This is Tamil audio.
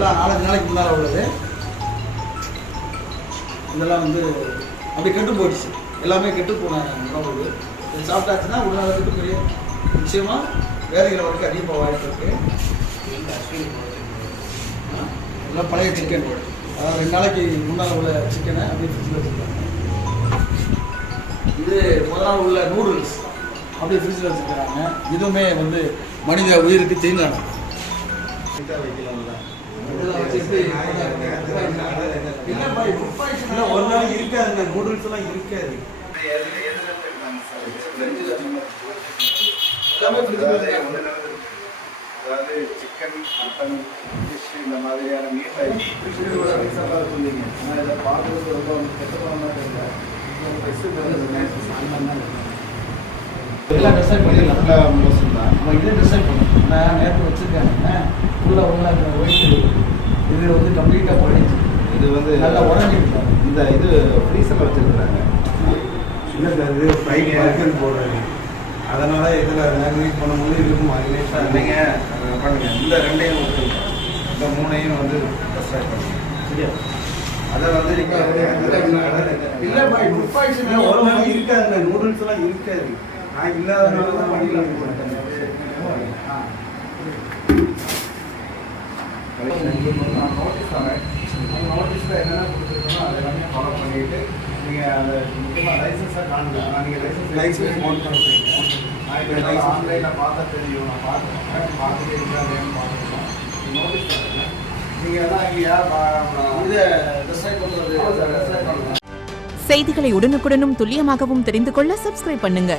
இதெல்லாம் 4 நாளைக்கு முன்னால் உள்ளது. இதெல்லாம் வந்து அப்படி கெட்டு போயிடுச்சு, எல்லாமே கெட்டு போன உணவு. இது சாப்பிட்டாச்சுன்னா உடல்நலத்துக்கு பெரிய நிச்சயமாக வேலைகளை வரைக்கும் அதிகமாக வாய்ப்பு இருக்குது. எல்லாம் பழைய சிக்கன், அதாவது 2 நாளைக்கு முன்னால் உள்ள சிக்கனை அப்படியே ஃப்ரிட்ஜில் வச்சுருக்காங்க. இது முதல் நாள் உள்ள நூடுல்ஸ் அப்படியே ஃப்ரிட்ஜில் வச்சுருக்காங்க. இதுவுமே வந்து மனித உயிருக்கு தீங்கானது. ஒரு நாள் இருக்காது, நூடுல்ஸ் எல்லாம் இருக்காது. அதாவது சிக்கன், மட்டன், ஃபிஷ் இந்த மாதிரியான மீட் சொன்னீங்க. ஆனால் இதை பார்க்குறது ரொம்ப கெட்டமான தெரியல. எல்லாம் டிசைட் பண்ணிடலாம், நல்லா மோசம் தான். நம்ம இதே டிசைட் பண்ணணும். நான் நேரத்தில் வச்சுருக்காங்க ஃபுல்லாக ஒயிட். இது வந்து கம்ப்ளீட்டாக பழிச்சு, இது வந்து நல்லா உடஞ்சிருக்காங்க. இந்த இது ஃப்ரீசரில் வச்சுருக்குறாங்க. இல்லை சார், இது ஃப்ரைட் பர்கர் போடுறாங்க. அதனால் இதில் மேக்னேட் பண்ணும்போது இதுக்கும் மேக்னேட் இல்லைங்க, பண்ணுங்கள். இந்த 2ஐயும் விட்டுருங்க, இந்த 3ஐயும் வந்து டிஸ்ட்ராய் பண்ணுங்க. சரியா? அதை வந்து இல்லை பாய், ஃபுட் பாய்சன் ஒரு நாள் இருக்காதுங்க, நூடுல்ஸ் எல்லாம் இருக்காது. நான் இல்லாதனால தான் பண்ணிடலாம் போட்டேன். நான் நோட்டீஸ் தரேன். அந்த நோட்டீஸில் என்னென்ன கொடுத்துருக்கோமோ அதை எல்லாமே ஃபாலோ பண்ணிவிட்டு நீங்கள் அதை முக்கியமாக லைசன்ஸாக காணுங்க. ஆனால் நீங்கள் லைசன்ஸ் நோட் பண்ணுறீங்க. நான் இப்போ ஆன்லைனில் பார்த்தா தெரியும், நான் பார்த்துருக்கேன், பார்த்துட்டு இருக்காதுன்னு பார்த்துருக்கோம். நோட்டீஸ் தரேன். நீங்கள் எல்லாம் இங்கே இதை டிசைட் பண்ணுறது. செய்திகளை உடனுக்குடனும் துல்லியமாகவும் தெரிந்து கொள்ள சப்ஸ்கிரைப் பண்ணுங்க.